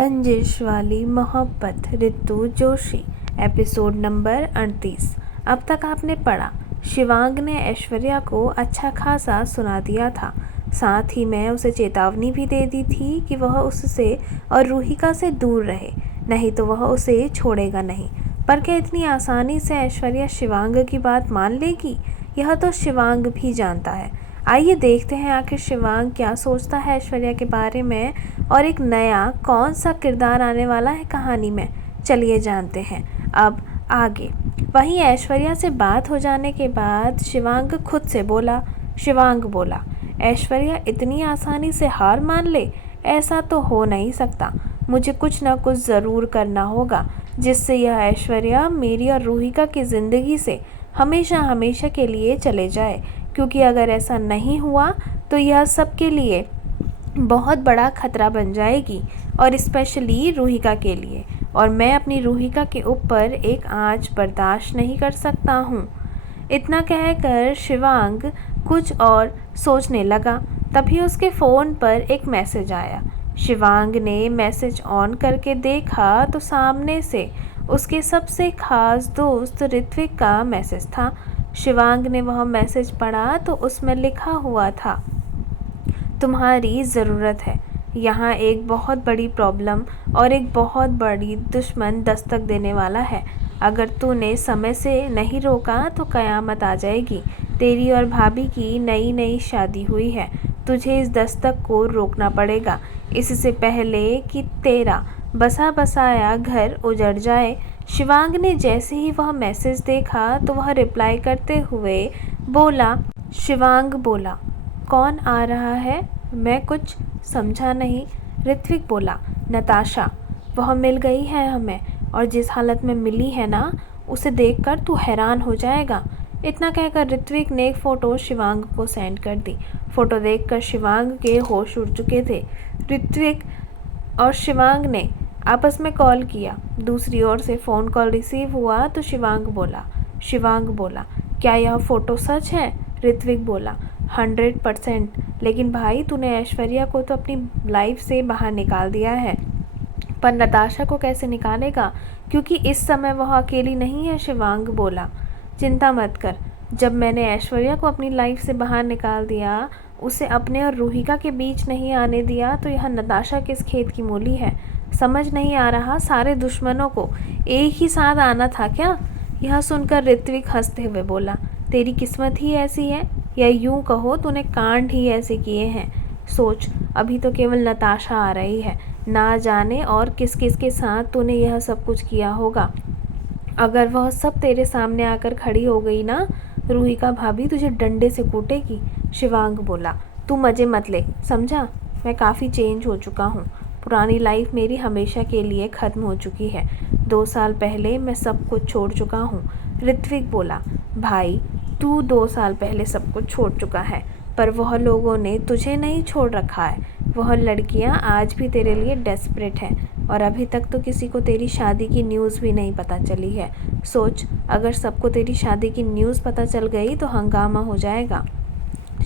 रंजिश वाली मोहब्बत रितु जोशी एपिसोड नंबर 38। अब तक आपने पढ़ा। शिवांग ने ऐश्वर्या को अच्छा खासा सुना दिया था। साथ ही मैं उसे चेतावनी भी दे दी थी कि वह उससे और रूहिका से दूर रहे, नहीं तो वह उसे छोड़ेगा नहीं। पर क्या इतनी आसानी से ऐश्वर्या शिवांग की बात मान लेगी? यह तो शिवांग भी जानता है। आइए देखते हैं आखिर शिवांग क्या सोचता है ऐश्वर्या के बारे में और एक नया कौन सा किरदार आने वाला है कहानी में। चलिए जानते हैं अब आगे। वहीं ऐश्वर्या से बात हो जाने के बाद शिवांग खुद से बोला। शिवांग बोला, ऐश्वर्या इतनी आसानी से हार मान ले? ऐसा तो हो नहीं सकता। मुझे कुछ ना कुछ ज़रूर करना होगा जिससे यह ऐश्वर्या मेरी और रूहिका की ज़िंदगी से हमेशा हमेशा के लिए चले जाए, क्योंकि अगर ऐसा नहीं हुआ तो यह सबके लिए बहुत बड़ा खतरा बन जाएगी और स्पेशली रूहिका के लिए, और मैं अपनी रूहिका के ऊपर एक आंच बर्दाश्त नहीं कर सकता हूँ। इतना कहकर शिवांग कुछ और सोचने लगा। तभी उसके फ़ोन पर एक मैसेज आया। शिवांग ने मैसेज ऑन करके देखा तो सामने से उसके सबसे ख़ास दोस्त ऋत्विक का मैसेज था। शिवांग ने वह मैसेज पढ़ा तो उसमें लिखा हुआ था, तुम्हारी ज़रूरत है। यहाँ एक बहुत बड़ी प्रॉब्लम और एक बहुत बड़ी दुश्मन दस्तक देने वाला है। अगर तूने समय से नहीं रोका तो क़यामत आ जाएगी। तेरी और भाभी की नई नई शादी हुई है। तुझे इस दस्तक को रोकना पड़ेगा, इससे पहले कि तेरा बसा बसाया घर उजड़ जाए। शिवांग ने जैसे ही वह मैसेज देखा तो वह रिप्लाई करते हुए बोला। शिवांग बोला, कौन आ रहा है? मैं कुछ समझा नहीं। ऋत्विक बोला, नताशा। वह मिल गई है हमें, और जिस हालत में मिली है ना, उसे देखकर तू हैरान हो जाएगा। इतना कहकर ऋत्विक ने एक फ़ोटो शिवांग को सेंड कर दी। फ़ोटो देखकर शिवांग के होश उड़ चुके थे। ऋत्विक और शिवांग ने आपस में कॉल किया। दूसरी ओर से फ़ोन कॉल रिसीव हुआ तो शिवांग बोला, क्या यह फ़ोटो सच है? ऋत्विक बोला, 100%। लेकिन भाई, तूने ऐश्वर्या को तो अपनी लाइफ से बाहर निकाल दिया है, पर नताशा को कैसे निकालेगा? क्योंकि इस समय वह अकेली नहीं है। शिवांग बोला, चिंता मत कर। जब मैंने ऐश्वर्या को अपनी लाइफ से बाहर निकाल दिया, उसे अपने और रूहिका के बीच नहीं आने दिया, तो यह नताशा किस खेत की मूली है? समझ नहीं आ रहा, सारे दुश्मनों को एक ही साथ आना था क्या? यह सुनकर ऋत्विक हंसते हुए बोला, तेरी किस्मत ही ऐसी है, या यूं कहो तूने कांड ही ऐसे किए हैं। सोच, अभी तो केवल नताशा आ रही है, ना जाने और किस किस के साथ तूने यह सब कुछ किया होगा। अगर वह सब तेरे सामने आकर खड़ी हो गई ना, रूहिका भाभी तुझे डंडे से कूटेगी। शिवांग बोला, तू मज़े मत ले, समझा? मैं काफ़ी चेंज हो चुका हूँ। पुरानी लाइफ मेरी हमेशा के लिए ख़त्म हो चुकी है। 2 साल पहले मैं सब कुछ छोड़ चुका हूँ। ऋत्विक बोला, भाई, तू 2 साल पहले सब कुछ छोड़ चुका है, पर वह लोगों ने तुझे नहीं छोड़ रखा है। वह लड़कियां आज भी तेरे लिए डेस्परेट हैं, और अभी तक तो किसी को तेरी शादी की न्यूज़ भी नहीं पता चली है। सोच, अगर सबको तेरी शादी की न्यूज़ पता चल गई तो हंगामा हो जाएगा।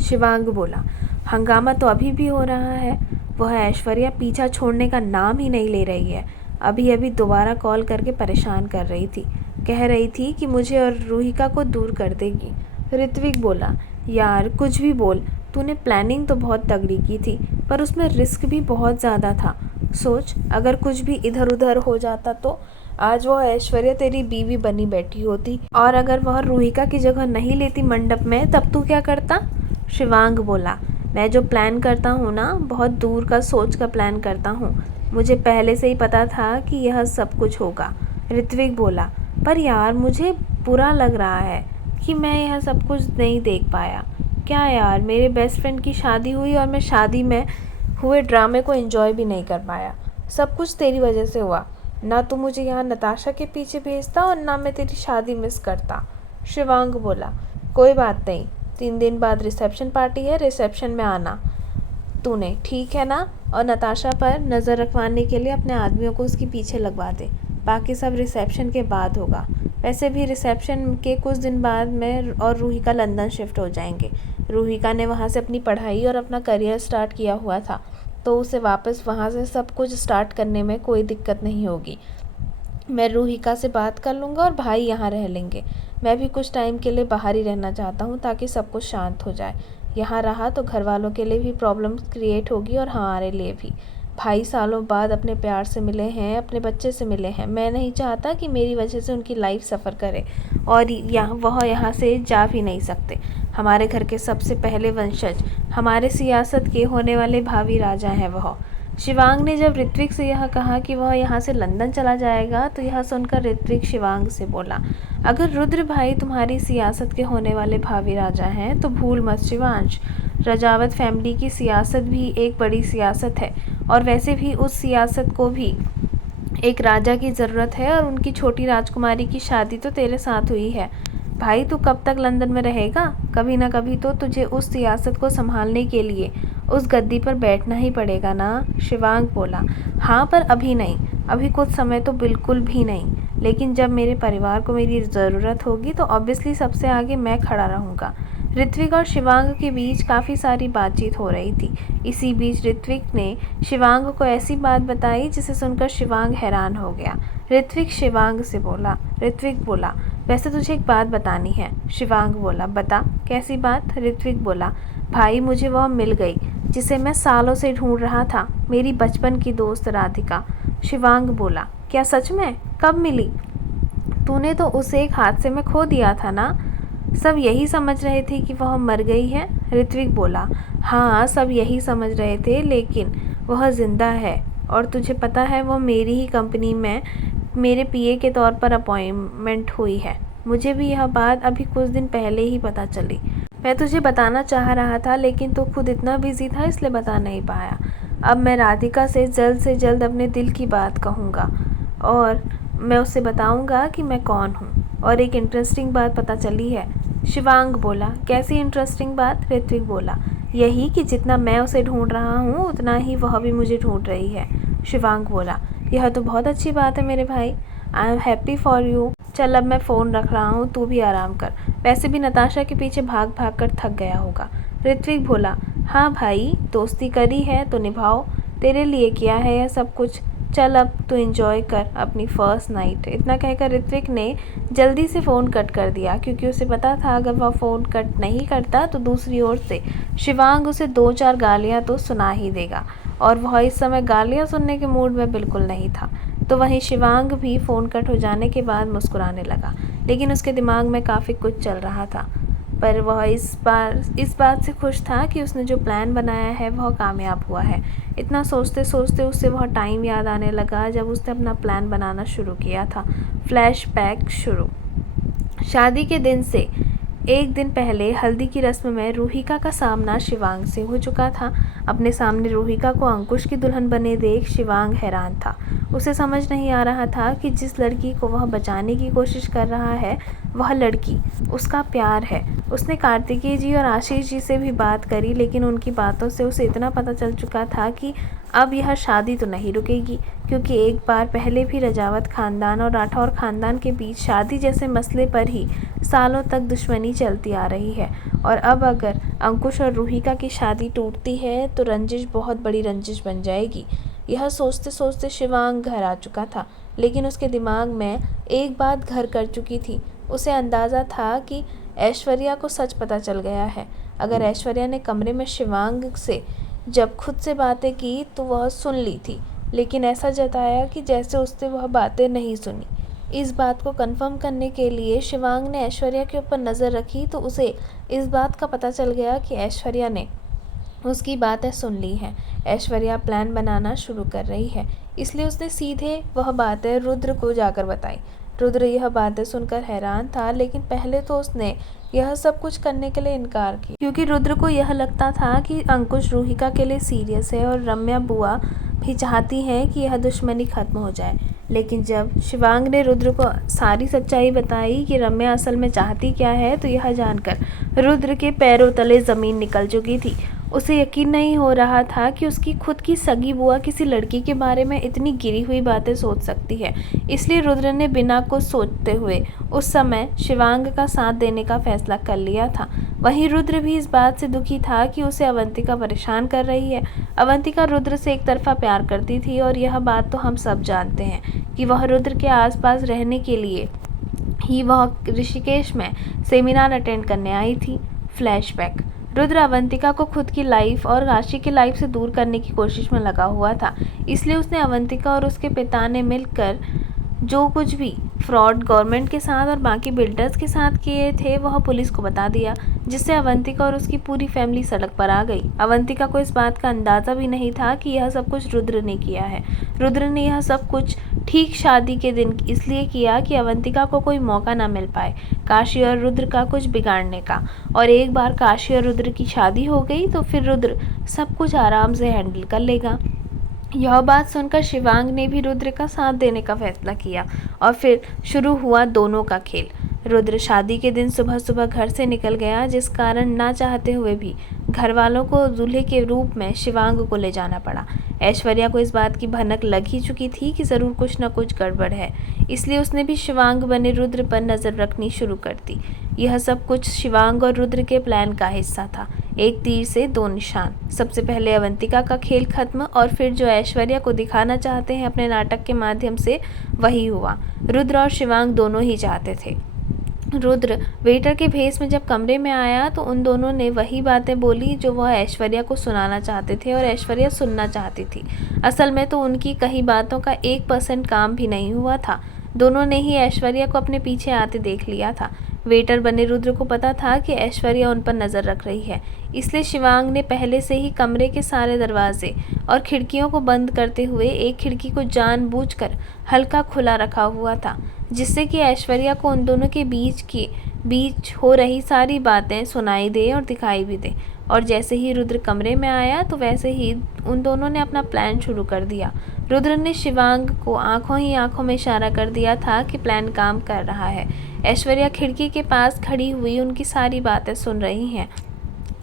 शिवांग बोला, हंगामा तो अभी भी हो रहा है। वह ऐश्वर्या पीछा छोड़ने का नाम ही नहीं ले रही है। अभी अभी दोबारा कॉल करके परेशान कर रही थी, कह रही थी कि मुझे और रूहिका को दूर कर देगी। ऋत्विक बोला, यार कुछ भी बोल, तूने प्लानिंग तो बहुत तगड़ी की थी, पर उसमें रिस्क भी बहुत ज़्यादा था। सोच, अगर कुछ भी इधर उधर हो जाता तो आज वह ऐश्वर्या तेरी बीवी बनी बैठी होती, और अगर वह रूहिका की जगह नहीं लेती मंडप में, तब तू क्या करता? शिवांग बोला, मैं जो प्लान करता हूँ ना, बहुत दूर का सोच का प्लान करता हूँ। मुझे पहले से ही पता था कि यह सब कुछ होगा। ऋत्विक बोला, पर यार मुझे बुरा लग रहा है कि मैं यह सब कुछ नहीं देख पाया। क्या यार, मेरे बेस्ट फ्रेंड की शादी हुई और मैं शादी में हुए ड्रामे को एंजॉय भी नहीं कर पाया। सब कुछ तेरी वजह से हुआ। ना तू मुझे यहाँ नताशा के पीछे भेजता और ना मैं तेरी शादी मिस करता। शिवांग बोला, कोई बात नहीं, 3 दिन बाद रिसेप्शन पार्टी है, रिसेप्शन में आना तूने, ठीक है ना? और नताशा पर नज़र रखवाने के लिए अपने आदमियों को उसके पीछे लगवा दे। बाकी सब रिसेप्शन के बाद होगा। वैसे भी रिसेप्शन के कुछ दिन बाद मैं और रूहिका लंदन शिफ्ट हो जाएंगे। रूहिका ने वहाँ से अपनी पढ़ाई और अपना करियर स्टार्ट किया हुआ था। तो उसे वापस वहाँ से सब कुछ स्टार्ट करने में कोई दिक्कत नहीं होगी। मैं रूहिका से बात कर लूँगा और भाई यहाँ रह लेंगे। मैं भी कुछ टाइम के लिए बाहर ही रहना चाहता हूँ ताकि सब कुछ शांत हो जाए। यहाँ रहा तो घर वालों के लिए भी प्रॉब्लम क्रिएट होगी और हमारे लिए भी। भाई सालों बाद अपने प्यार से मिले हैं, अपने बच्चे से मिले हैं। मैं नहीं चाहता कि मेरी वजह से उनकी लाइफ सफ़र करे और वह यहाँ से जा भी नहीं सकते। हमारे घर के सबसे पहले वंशज, हमारे सियासत के होने वाले भावी राजा हैं वह। शिवांग ने जब ऋत्विक से यह कहा कि वह यहाँ से लंदन चला जाएगा तो यह सुनकर ऋत्विक शिवांग से बोला, अगर रुद्र भाई तुम्हारी सियासत के होने वाले भावी राजा हैं तो भूल मत शिवांश, रजावत फैमिली की सियासत भी एक बड़ी सियासत है और वैसे भी उस सियासत को भी एक राजा की ज़रूरत है और उनकी छोटी राजकुमारी की शादी तो तेरे साथ हुई है। भाई तू कब तक लंदन में रहेगा? कभी ना कभी तो तुझे उस सियासत को संभालने के लिए उस गद्दी पर बैठना ही पड़ेगा ना? शिवांग बोला, हाँ पर अभी नहीं, अभी कुछ समय तो बिल्कुल भी नहीं, लेकिन जब मेरे परिवार को मेरी ज़रूरत होगी तो ऑब्वियसली सबसे आगे मैं खड़ा रहूँगा। ऋत्विक और शिवांग के बीच काफ़ी सारी बातचीत हो रही थी। इसी बीच ऋत्विक ने शिवांग को ऐसी बात बताई जिसे सुनकर शिवांग हैरान हो गया। ऋत्विक शिवांग से बोला, ऋत्विक बोला, वैसे तुझे एक बात बतानी है। शिवांग बोला, बता, कैसी बात? ऋत्विक बोला, भाई मुझे वह मिल गई जिसे मैं सालों से ढूंढ रहा था, मेरी बचपन की दोस्त राधिका। शिवांग बोला, क्या सच में? कब मिली? तूने तो उसे एक हादसे में खो दिया था ना? सब यही समझ रहे थे कि वह मर गई है। ऋत्विक बोला, हाँ सब यही समझ रहे थे, लेकिन वह ज़िंदा है और तुझे पता है वह मेरी ही कंपनी में मेरे पीए के तौर पर अपॉइंटमेंट हुई है। मुझे भी यह बात अभी कुछ दिन पहले ही पता चली। मैं तुझे बताना चाह रहा था लेकिन तू खुद इतना बिजी था इसलिए बता नहीं पाया। अब मैं राधिका से जल्द अपने दिल की बात कहूँगा और मैं उससे बताऊँगा कि मैं कौन हूँ। और एक इंटरेस्टिंग बात पता चली है। शिवांग बोला, कैसी इंटरेस्टिंग बात? ऋत्विक बोला, यही कि जितना मैं उसे ढूंढ रहा हूँ उतना ही वह भी मुझे ढूंढ रही है। शिवांग बोला, यह तो बहुत अच्छी बात है मेरे भाई, I am happy for you. चल अब मैं फ़ोन रख रहा हूँ, तू भी आराम कर, वैसे भी नताशा के पीछे भाग भाग कर थक गया होगा। ऋत्विक बोला, हाँ भाई, दोस्ती करी है तो निभाओ, तेरे लिए किया है यह सब कुछ, चल अब तू एंजॉय कर अपनी फ़र्स्ट नाइट। इतना कहकर ऋत्विक ने जल्दी से फ़ोन कट कर दिया क्योंकि उसे पता था अगर वह फ़ोन कट नहीं करता तो दूसरी ओर से शिवांग उसे 2-4 गालियाँ तो सुना ही देगा और वह इस समय गालियाँ सुनने के मूड में बिल्कुल नहीं था। तो वहीं शिवांग भी फ़ोन कट हो जाने के बाद मुस्कुराने लगा, लेकिन उसके दिमाग में काफ़ी कुछ चल रहा था। पर वह इस बात से खुश था कि उसने जो प्लान बनाया है वह कामयाब हुआ है। इतना सोचते सोचते उससे वह टाइम याद आने लगा जब उसने अपना प्लान बनाना शुरू किया था। फ्लैशबैक शुरू। शादी के दिन से एक दिन पहले हल्दी की रस्म में रूहिका का सामना शिवांग से हो चुका था। अपने सामने रूहिका को अंकुश की दुल्हन बने देख शिवांग हैरान था। उसे समझ नहीं आ रहा था कि जिस लड़की को वह बचाने की कोशिश कर रहा है वह लड़की उसका प्यार है। उसने कार्तिकेय जी और आशीष जी से भी बात करी, लेकिन उनकी बातों से उसे इतना पता चल चुका था कि अब यह शादी तो नहीं रुकेगी, क्योंकि एक बार पहले भी रजावत खानदान और राठौर खानदान के बीच शादी जैसे मसले पर ही सालों तक दुश्मनी चलती आ रही है। और अब अगर अंकुश और रूहिका की शादी टूटती है तो रंजिश बहुत बड़ी रंजिश बन जाएगी। यह सोचते सोचते शिवांग घर आ चुका था, लेकिन उसके दिमाग में एक बात घर कर चुकी थी। उसे अंदाज़ा था कि ऐश्वर्या को सच पता चल गया है। अगर ऐश्वर्या ने कमरे में शिवांग से जब खुद से बातें की तो वह सुन ली थी, लेकिन ऐसा जताया कि जैसे उसने वह बातें नहीं सुनी। इस बात को कंफर्म करने के लिए शिवांग ने ऐश्वर्या के ऊपर नज़र रखी तो उसे इस बात का पता चल गया कि ऐश्वर्या ने उसकी बातें सुन ली हैं। ऐश्वर्या प्लान बनाना शुरू कर रही है, इसलिए उसने सीधे वह बातें रुद्र को जाकर बताई। रुद्र यह बातें सुनकर हैरान था, लेकिन पहले तो उसने यह सब कुछ करने के लिए इनकार किया, क्योंकि रुद्र को यह लगता था कि अंकुश रूहिका के लिए सीरियस है और रम्या बुआ भी चाहती हैं कि यह दुश्मनी खत्म हो जाए। लेकिन जब शिवांग ने रुद्र को सारी सच्चाई बताई कि रम्या असल में चाहती क्या है, तो यह जानकर रुद्र के पैरों तले ज़मीन निकल चुकी थी। उसे यकीन नहीं हो रहा था कि उसकी खुद की सगी बुआ किसी लड़की के बारे में इतनी गिरी हुई बातें सोच सकती है। इसलिए रुद्र ने बिना कुछ सोचते हुए उस समय शिवांग का साथ देने का फैसला कर लिया था। वहीं रुद्र भी इस बात से दुखी था कि उसे अवंतिका परेशान कर रही है। अवंतिका रुद्र से एक तरफा प्यार करती थी और यह बात तो हम सब जानते हैं कि वह रुद्र के आसपास रहने के लिए ही वह ऋषिकेश में सेमिनार अटेंड करने आई थी। फ्लैशबैक। रुद्र अवंतिका को खुद की लाइफ और काशी की लाइफ से दूर करने की कोशिश में लगा हुआ था। इसलिए उसने अवंतिका और उसके पिता ने मिलकर जो कुछ भी फ्रॉड गवर्नमेंट के साथ और बाकी बिल्डर्स के साथ किए थे वह पुलिस को बता दिया, जिससे अवंतिका और उसकी पूरी फैमिली सड़क पर आ गई। अवंतिका को इस बात का अंदाज़ा भी नहीं था कि यह सब कुछ रुद्र ने किया है। रुद्र ने यह सब कुछ ठीक शादी के दिन इसलिए किया कि अवंतिका को कोई मौका ना मिल पाए काशी और रुद्र का कुछ बिगाड़ने का। और एक बार काशी और रुद्र की शादी हो गई तो फिर रुद्र सब कुछ आराम से हैंडल कर लेगा। यह बात सुनकर शिवांग ने भी रुद्र का साथ देने का फैसला किया और फिर शुरू हुआ दोनों का खेल। रुद्र शादी के दिन सुबह सुबह घर से निकल गया, जिस कारण ना चाहते हुए भी घर वालों को दूल्हे के रूप में शिवांग को ले जाना पड़ा। ऐश्वर्या को इस बात की भनक लग ही चुकी थी कि ज़रूर कुछ न कुछ गड़बड़ है, इसलिए उसने भी शिवांग बने रुद्र पर नज़र रखनी शुरू कर दी। यह सब कुछ शिवांग और रुद्र के प्लान का हिस्सा था। एक तीर से दो निशान। सबसे पहले अवंतिका का खेल खत्म और फिर जो ऐश्वर्या को दिखाना चाहते हैं अपने नाटक के माध्यम से वही हुआ। रुद्र और शिवांग दोनों ही चाहते थे। रुद्र वेटर के भेस में जब कमरे में आया तो उन दोनों ने वही बातें बोली जो वह ऐश्वर्या को सुनाना चाहते थे और ऐश्वर्या सुनना चाहती थी। असल में तो उनकी कही बातों का 1% काम भी नहीं हुआ था। दोनों ने ही ऐश्वर्या को अपने पीछे आते देख लिया था। वेटर बने रुद्र को पता था कि ऐश्वर्या उन पर नज़र रख रही है, इसलिए शिवांग ने पहले से ही कमरे के सारे दरवाजे और खिड़कियों को बंद करते हुए एक खिड़की को जानबूझकर हल्का खुला रखा हुआ था, जिससे कि ऐश्वर्या को उन दोनों के बीच हो रही सारी बातें सुनाई दे और दिखाई भी दे। और जैसे ही रुद्र कमरे में आया तो वैसे ही उन दोनों ने अपना प्लान शुरू कर दिया। रुद्र ने शिवांग को आंखों ही आंखों में इशारा कर दिया था कि प्लान काम कर रहा है। ऐश्वर्या खिड़की के पास खड़ी हुई उनकी सारी बातें सुन रही हैं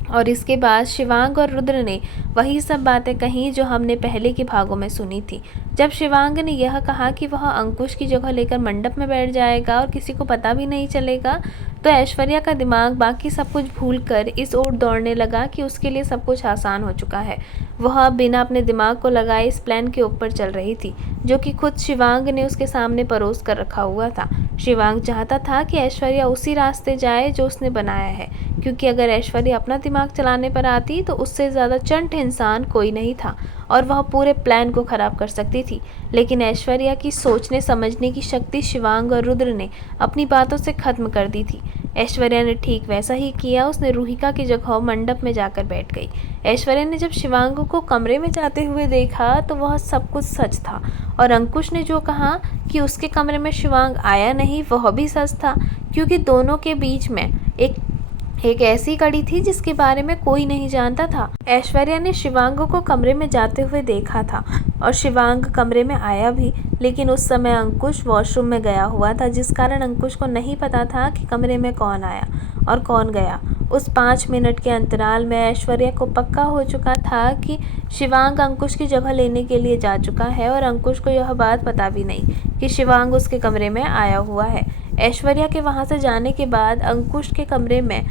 और इसके बाद शिवांग और रुद्र ने वही सब बातें कहीं जो हमने पहले के भागों में सुनी थी। जब शिवांग ने यह कहा कि वह अंकुश की जगह लेकर मंडप में बैठ जाएगा और किसी को पता भी नहीं चलेगा, तो ऐश्वर्या का दिमाग बाकी सब कुछ भूलकर इस ओर दौड़ने लगा कि उसके लिए सब कुछ आसान हो चुका है। वह अब बिना अपने दिमाग को लगाए इस प्लान के ऊपर चल रही थी, जो कि खुद शिवांग ने उसके सामने परोस कर रखा हुआ था। शिवांग चाहता था कि ऐश्वर्या उसी रास्ते जाए जो उसने बनाया है, क्योंकि अगर ऐश्वर्या अपना दिमाग चलाने पर आती तो उससे ज़्यादा चंट इंसान कोई नहीं था और वह पूरे प्लान को ख़राब कर सकती थी। लेकिन ऐश्वर्या की सोचने समझने की शक्ति शिवांग और रुद्र ने अपनी बातों से ख़त्म कर दी थी। ऐश्वर्या ने ठीक वैसा ही किया। उसने रूहिका की जगह मंडप में जाकर बैठ गई। ऐश्वर्या ने जब शिवांग को कमरे में जाते हुए देखा तो वह सब कुछ सच था और अंकुश ने जो कहा कि उसके कमरे में शिवांग आया नहीं वह भी सच था, क्योंकि दोनों के बीच में एक ऐसी कड़ी थी जिसके बारे में कोई नहीं जानता था। ऐश्वर्या ने शिवांग को कमरे में जाते हुए देखा था और शिवांग कमरे में आया भी, लेकिन उस समय अंकुश वॉशरूम में गया हुआ था, जिस कारण अंकुश को नहीं पता था कि कमरे में कौन आया और कौन गया। उस 5 मिनट के अंतराल में ऐश्वर्या को पक्का हो चुका था कि शिवांग अंकुश की जगह लेने के लिए जा चुका है और अंकुश को यह बात पता भी नहीं कि शिवांग उसके कमरे में आया हुआ है। ऐश्वर्या के वहाँ से जाने के बाद अंकुश के कमरे में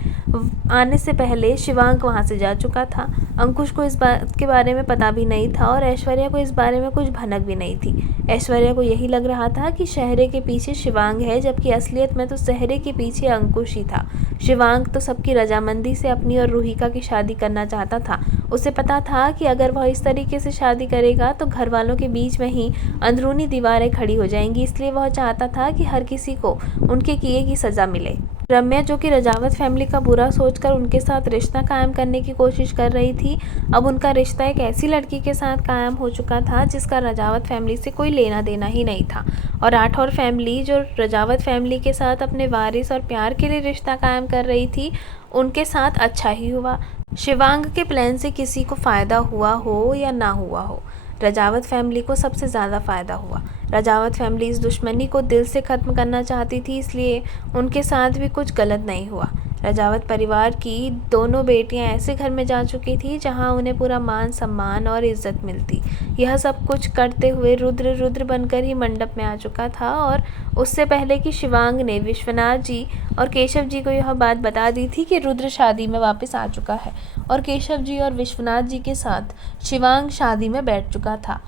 आने से पहले शिवांग वहाँ से जा चुका था। अंकुश को इस बात के बारे में पता भी नहीं था और ऐश्वर्या को इस बारे में कुछ भनक भी नहीं थी। ऐश्वर्या को यही लग रहा था कि शहरे के पीछे शिवांग है, जबकि असलियत में तो शहरे के पीछे अंकुश ही था। शिवांग तो सबकी रजामंदी से अपनी और रूहिका की शादी करना चाहता था। उसे पता था कि अगर वह इस तरीके से शादी करेगा तो घर वालों के बीच में ही अंदरूनी दीवारें खड़ी हो जाएंगी, इसलिए वह चाहता था कि हर किसी को उनके किए की सज़ा मिले। रम्या, जो कि रजावत फैमिली का बुरा सोचकर उनके साथ रिश्ता कायम करने की कोशिश कर रही थी, अब उनका रिश्ता एक ऐसी लड़की के साथ कायम हो चुका था जिसका रजावत फैमिली से कोई लेना देना ही नहीं था। और राठौर फैमिली, जो रजावत फैमिली के साथ अपने वारिस और प्यार के लिए रिश्ता कायम कर रही थी, उनके साथ अच्छा ही हुआ। शिवांग के प्लान से किसी को फ़ायदा हुआ हो या ना हुआ हो, रजावत फैमिली को सबसे ज़्यादा फ़ायदा हुआ। रजावत फैमिली इस दुश्मनी को दिल से ख़त्म करना चाहती थी, इसलिए उनके साथ भी कुछ गलत नहीं हुआ। रजावत परिवार की दोनों बेटियां ऐसे घर में जा चुकी थी जहां उन्हें पूरा मान सम्मान और इज्जत मिलती। यह सब कुछ करते हुए रुद्र बनकर ही मंडप में आ चुका था और उससे पहले कि शिवांग ने विश्वनाथ जी और केशव जी को यह बात बता दी थी कि रुद्र शादी में वापस आ चुका है और केशव जी और विश्वनाथ जी के साथ शिवांग शादी में बैठ चुका था।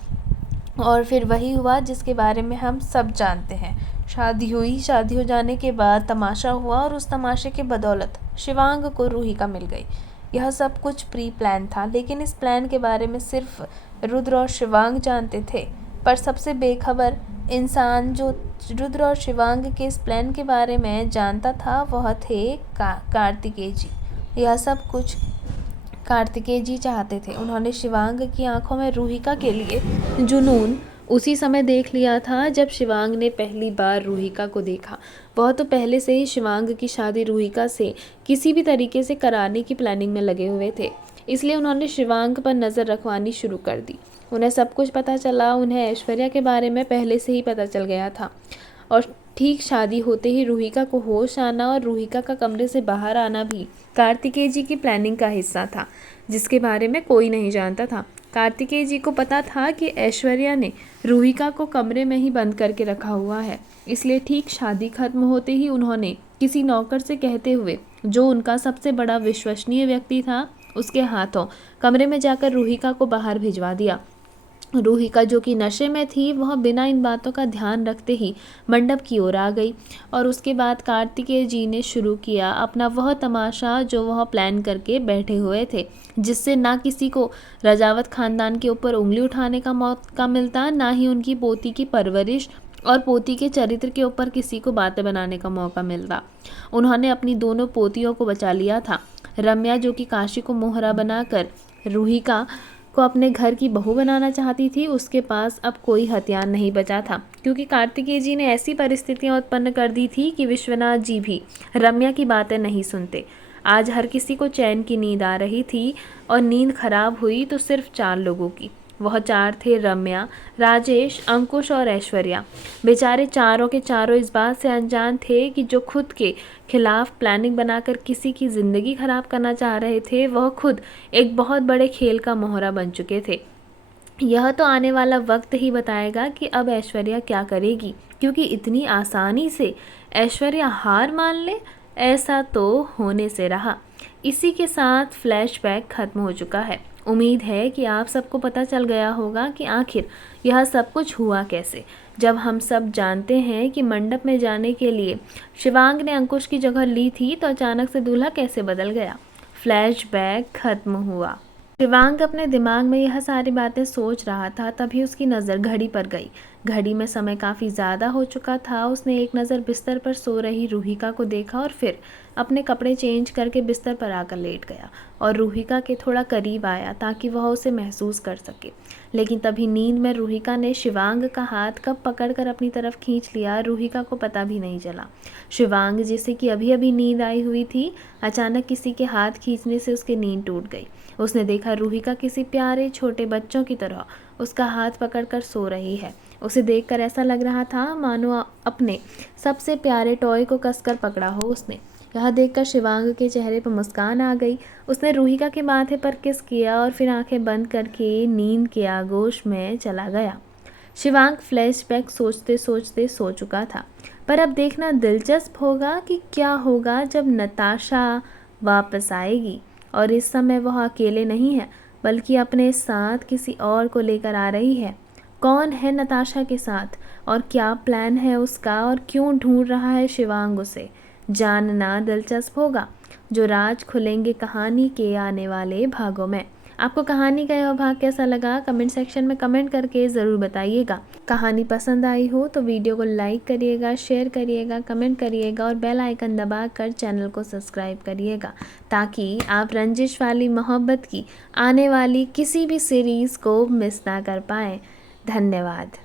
और फिर वही हुआ जिसके बारे में हम सब जानते हैं। शादी हुई, शादी हो जाने के बाद तमाशा हुआ और उस तमाशे के बदौलत शिवांग को रूहिका मिल गई। यह सब कुछ प्री प्लान था, लेकिन इस प्लान के बारे में सिर्फ रुद्र और शिवांग जानते थे। पर सबसे बेखबर इंसान जो रुद्र और शिवांग के इस प्लान के बारे में जानता था वह थे कार्तिकेय जी। यह सब कुछ कार्तिकेय जी चाहते थे। उन्होंने शिवांग की आंखों में रूहिका के लिए जुनून उसी समय देख लिया था जब शिवांग ने पहली बार रूहिका को देखा। वह तो पहले से ही शिवांग की शादी रूहिका से किसी भी तरीके से कराने की प्लानिंग में लगे हुए थे, इसलिए उन्होंने शिवांग पर नज़र रखवानी शुरू कर दी। उन्हें सब कुछ पता चला, उन्हें ऐश्वर्या के बारे में पहले से ही पता चल गया था। और ठीक शादी होते ही रूहिका को होश आना और रूहिका का कमरे से बाहर आना भी कार्तिकेय जी की प्लानिंग का हिस्सा था, जिसके बारे में कोई नहीं जानता था। कार्तिकेय जी को पता था कि ऐश्वर्या ने रूहिका को कमरे में ही बंद करके रखा हुआ है, इसलिए ठीक शादी खत्म होते ही उन्होंने किसी नौकर से कहते हुए, जो उनका सबसे बड़ा विश्वसनीय व्यक्ति था, उसके हाथों कमरे में जाकर रूहिका को बाहर भिजवा दिया। रूहिका जो कि नशे में थी, वह बिना इन बातों का ध्यान रखते ही मंडप की ओर आ गई और उसके बाद कार्तिकेय जी ने शुरू किया अपना वह तमाशा जो वह प्लान करके बैठे हुए थे, जिससे ना किसी को रजावत खानदान के ऊपर उंगली उठाने का मौका मिलता, ना ही उनकी पोती की परवरिश और पोती के चरित्र के ऊपर किसी को बातें बनाने का मौका मिलता। उन्होंने अपनी दोनों पोतियों को बचा लिया था। रम्या जो कि काशी को मोहरा बनाकर रूहिका को अपने घर की बहू बनाना चाहती थी, उसके पास अब कोई हथियार नहीं बचा था, क्योंकि कार्तिकेय जी ने ऐसी परिस्थितियां उत्पन्न कर दी थी कि विश्वनाथ जी भी रम्या की बातें नहीं सुनते। आज हर किसी को चैन की नींद आ रही थी और नींद खराब हुई तो सिर्फ 4 लोगों की। वह 4 थे रम्या, राजेश, अंकुश और ऐश्वर्या। बेचारे चारों के चारों इस बात से अनजान थे कि जो खुद के खिलाफ प्लानिंग बनाकर किसी की ज़िंदगी खराब करना चाह रहे थे, वह खुद एक बहुत बड़े खेल का मोहरा बन चुके थे। यह तो आने वाला वक्त ही बताएगा कि अब ऐश्वर्या क्या करेगी, क्योंकि इतनी आसानी से ऐश्वर्या हार मान ले, ऐसा तो होने से रहा। इसी के साथ फ्लैशबैक खत्म हो चुका है। उम्मीद है कि आप सबको पता चल गया होगा कि आखिर यह सब कुछ हुआ कैसे। जब हम सब जानते हैं कि मंडप में जाने के लिए शिवांग ने अंकुश की जगह ली थी, तो अचानक से दूल्हा कैसे बदल गया। फ्लैशबैक खत्म हुआ। शिवांग अपने दिमाग में यह सारी बातें सोच रहा था, तभी उसकी नज़र घड़ी पर गई। घड़ी में समय काफ़ी ज़्यादा हो चुका था। उसने एक नज़र बिस्तर पर सो रही रूहिका को देखा और फिर अपने कपड़े चेंज करके बिस्तर पर आकर लेट गया और रूहिका के थोड़ा करीब आया ताकि वह उसे महसूस कर सके। लेकिन तभी नींद में रूहिका ने शिवांग का हाथ कब पकड़कर अपनी तरफ खींच लिया, रूहिका को पता भी नहीं चला। शिवांग, जिसे कि अभी अभी नींद आई हुई थी, अचानक किसी के हाथ खींचने से उसकी नींद टूट गई। उसने देखा रूहिका किसी प्यारे छोटे बच्चों की तरह उसका हाथ पकड़कर सो रही है। उसे देखकर ऐसा लग रहा था मानो अपने सबसे प्यारे टॉय को कसकर पकड़ा हो उसने। यह देखकर शिवांग के चेहरे पर मुस्कान आ गई। उसने रूहिका के माथे पर किस किया और फिर आंखें बंद करके नींद के आगोश में चला गया। शिवांग फ्लैशबैक सोचते सोचते सो चुका था, पर अब देखना दिलचस्प होगा कि क्या होगा जब नताशा वापस आएगी और इस समय वह अकेले नहीं है, बल्कि अपने साथ किसी और को लेकर आ रही है। कौन है नताशा के साथ और क्या प्लान है उसका और क्यों ढूंढ रहा है शिवांग उसे, जानना दिलचस्प होगा। जो राज खुलेंगे कहानी के आने वाले भागों में। आपको कहानी का यह भाग कैसा लगा, कमेंट सेक्शन में कमेंट करके ज़रूर बताइएगा। कहानी पसंद आई हो तो वीडियो को लाइक करिएगा, शेयर करिएगा, कमेंट करिएगा और बेल आइकन दबाकर चैनल को सब्सक्राइब करिएगा, ताकि आप रंजिश वाली मोहब्बत की आने वाली किसी भी सीरीज़ को मिस ना कर पाएँ। धन्यवाद।